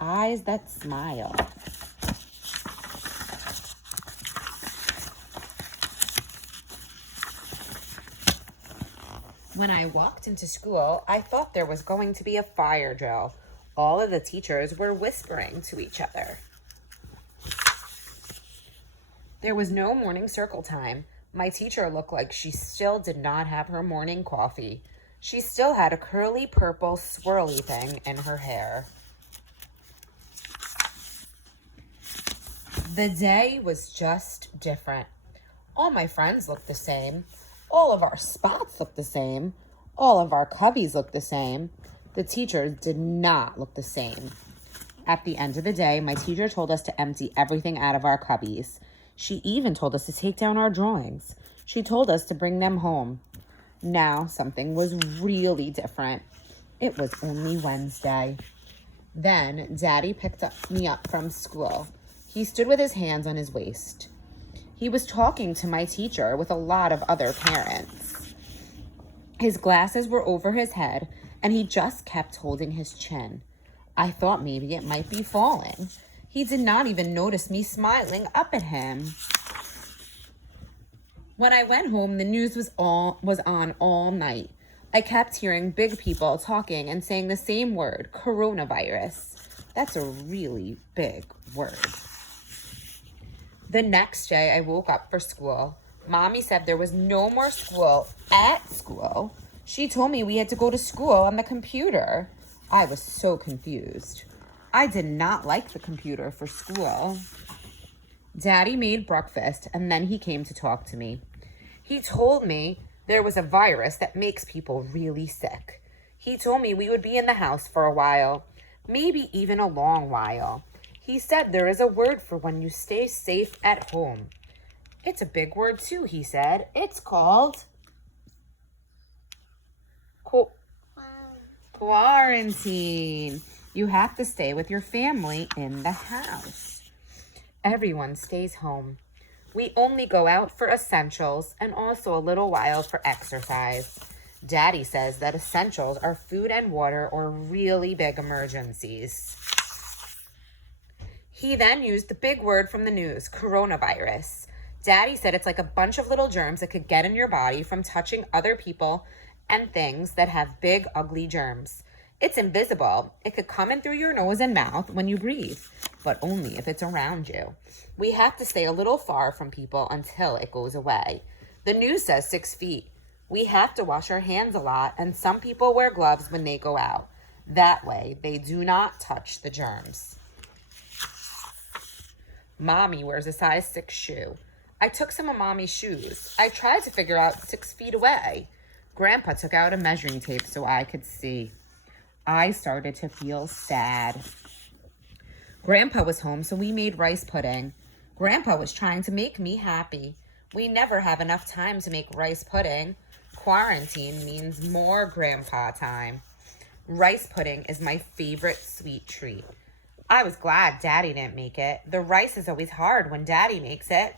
eyes that smile. When I walked into school, I thought there was going to be a fire drill. All of the teachers were whispering to each other. There was no morning circle time. My teacher looked like she still did not have her morning coffee. She still had a curly purple swirly thing in her hair. The day was just different. All my friends looked the same. All of our spots looked the same. All of our cubbies looked the same. The teachers did not look the same. At the end of the day, my teacher told us to empty everything out of our cubbies. She even told us to take down our drawings. She told us to bring them home. Now something was really different. It was only Wednesday. Then Daddy picked me up from school. He stood with his hands on his waist. He was talking to my teacher with a lot of other parents. His glasses were over his head, and he just kept holding his chin. I thought maybe it might be falling. He did not even notice me smiling up at him. When I went home, the news was on all night. I kept hearing big people talking and saying the same word, coronavirus. That's a really big word. The next day, I woke up for school. Mommy said there was no more school at school. She told me we had to go to school on the computer. I was so confused. I did not like the computer for school. Daddy made breakfast, and then he came to talk to me. He told me there was a virus that makes people really sick. He told me we would be in the house for a while, maybe even a long while. He said there is a word for when you stay safe at home. It's a big word too, he said. It's called quarantine. You have to stay with your family in the house. Everyone stays home. We only go out for essentials and also a little while for exercise. Daddy says that essentials are food and water or really big emergencies. He then used the big word from the news, coronavirus. Daddy said it's like a bunch of little germs that could get in your body from touching other people and things that have big, ugly germs. It's invisible. It could come in through your nose and mouth when you breathe, but only if it's around you. We have to stay a little far from people until it goes away. The news says 6 feet. We have to wash our hands a lot, and some people wear gloves when they go out. That way, they do not touch the germs. Mommy wears a size 6 shoe. I took some of Mommy's shoes. I tried to figure out 6 feet away. Grandpa took out a measuring tape so I could see. I started to feel sad. Grandpa was home, so we made rice pudding. Grandpa was trying to make me happy. We never have enough time to make rice pudding. Quarantine means more grandpa time. Rice pudding is my favorite sweet treat. I was glad Daddy didn't make it. The rice is always hard when Daddy makes it.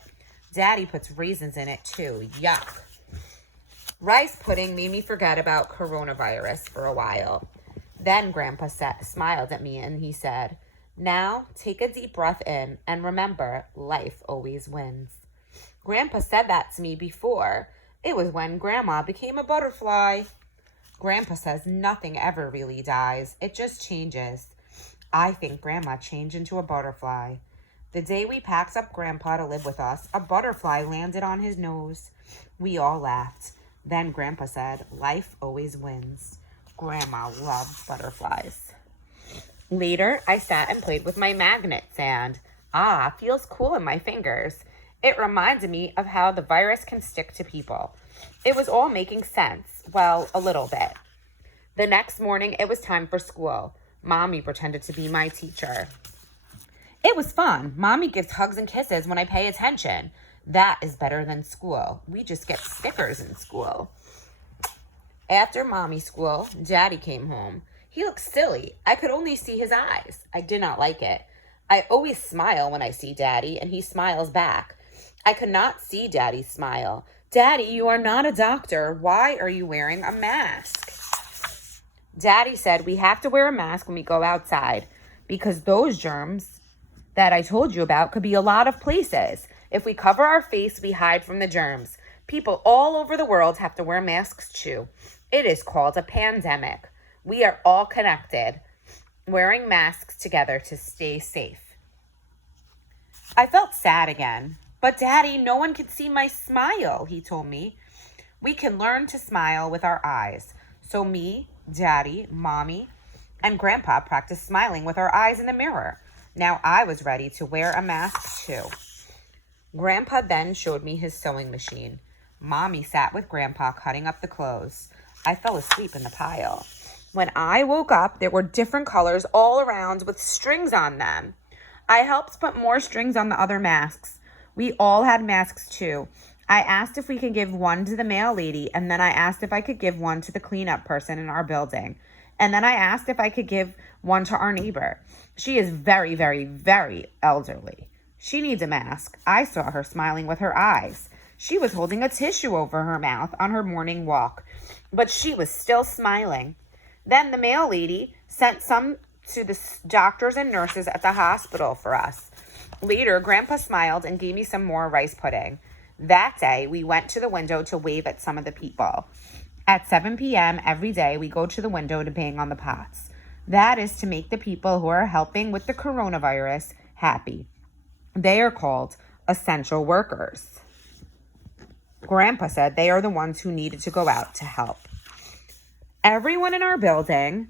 Daddy puts raisins in it too. Yuck. Rice pudding made me forget about coronavirus for a while. Then Grandpa smiled at me and he said, "Now take a deep breath in and remember, life always wins." Grandpa said that to me before. It was when Grandma became a butterfly. Grandpa says nothing ever really dies. It just changes. I think Grandma changed into a butterfly. The day we packed up Grandpa to live with us, a butterfly landed on his nose. We all laughed. Then Grandpa said, "Life always wins." Grandma loved butterflies. Later, I sat and played with my magnet sand. Feels cool in my fingers. It reminded me of how the virus can stick to people. It was all making sense. Well, a little bit. The next morning, it was time for school. Mommy pretended to be my teacher. It was fun. Mommy gives hugs and kisses when I pay attention. That is better than school. We just get stickers in school. After Mommy's school, Daddy came home. He looked silly. I could only see his eyes. I did not like it. I always smile when I see Daddy, and he smiles back. I could not see Daddy's smile. "Daddy, you are not a doctor. Why are you wearing a mask?" Daddy said we have to wear a mask when we go outside. because those germs that I told you about could be a lot of places. If we cover our face, we hide from the germs. People all over the world have to wear masks too. It is called a pandemic. We are all connected, wearing masks together to stay safe. I felt sad again. But Daddy, no one can see my smile, he told me. We can learn to smile with our eyes. So me, Daddy, Mommy, and Grandpa practiced smiling with our eyes in the mirror. Now I was ready to wear a mask too. Grandpa then showed me his sewing machine. Mommy sat with Grandpa cutting up the clothes. I fell asleep in the pile. When I woke up, there were different colors all around with strings on them. I helped put more strings on the other masks. We all had masks too. I asked if we could give one to the mail lady, and then I asked if I could give one to the cleanup person in our building. And then I asked if I could give one to our neighbor. She is very, very, very elderly. She needs a mask. I saw her smiling with her eyes. She was holding a tissue over her mouth on her morning walk, but she was still smiling. Then the mail lady sent some to the doctors and nurses at the hospital for us. Later, Grandpa smiled and gave me some more rice pudding. That day, we went to the window to wave at some of the people. At 7 p.m. every day, we go to the window to bang on the pots. That is to make the people who are helping with the coronavirus happy. They are called essential workers. Grandpa said they are the ones who needed to go out to help. Everyone in our building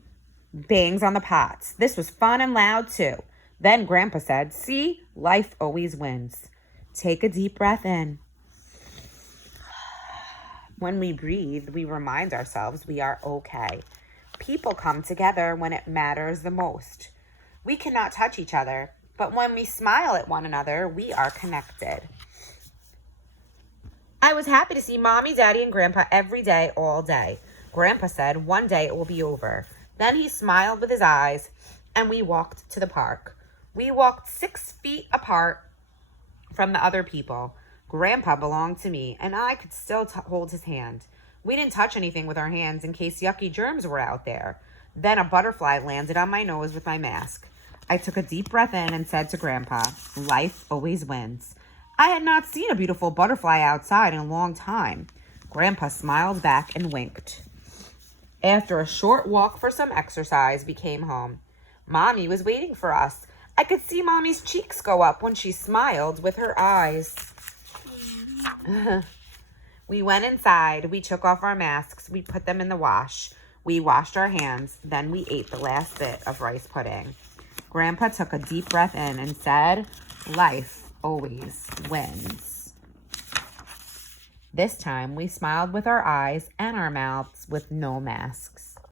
bangs on the pots. This was fun and loud too. Then Grandpa said, "See, life always wins." Take a deep breath in. When we breathe, we remind ourselves we are okay. People come together when it matters the most. We cannot touch each other, but when we smile at one another, we are connected. I was happy to see Mommy, Daddy, and Grandpa every day, all day. Grandpa said one day it will be over. Then he smiled with his eyes, and we walked to the park. We walked 6 feet apart from the other people. Grandpa belonged to me, and I could still hold his hand. We didn't touch anything with our hands in case yucky germs were out there. Then a butterfly landed on my nose with my mask. I took a deep breath in and said to Grandpa, "Life always wins." I had not seen a beautiful butterfly outside in a long time. Grandpa smiled back and winked. After a short walk for some exercise, we came home. Mommy was waiting for us. I could see Mommy's cheeks go up when she smiled with her eyes. We went inside. We took off our masks. We put them in the wash. We washed our hands. Then we ate the last bit of rice pudding. Grandpa took a deep breath in and said, "Life always wins." This time we smiled with our eyes and our mouths with no masks.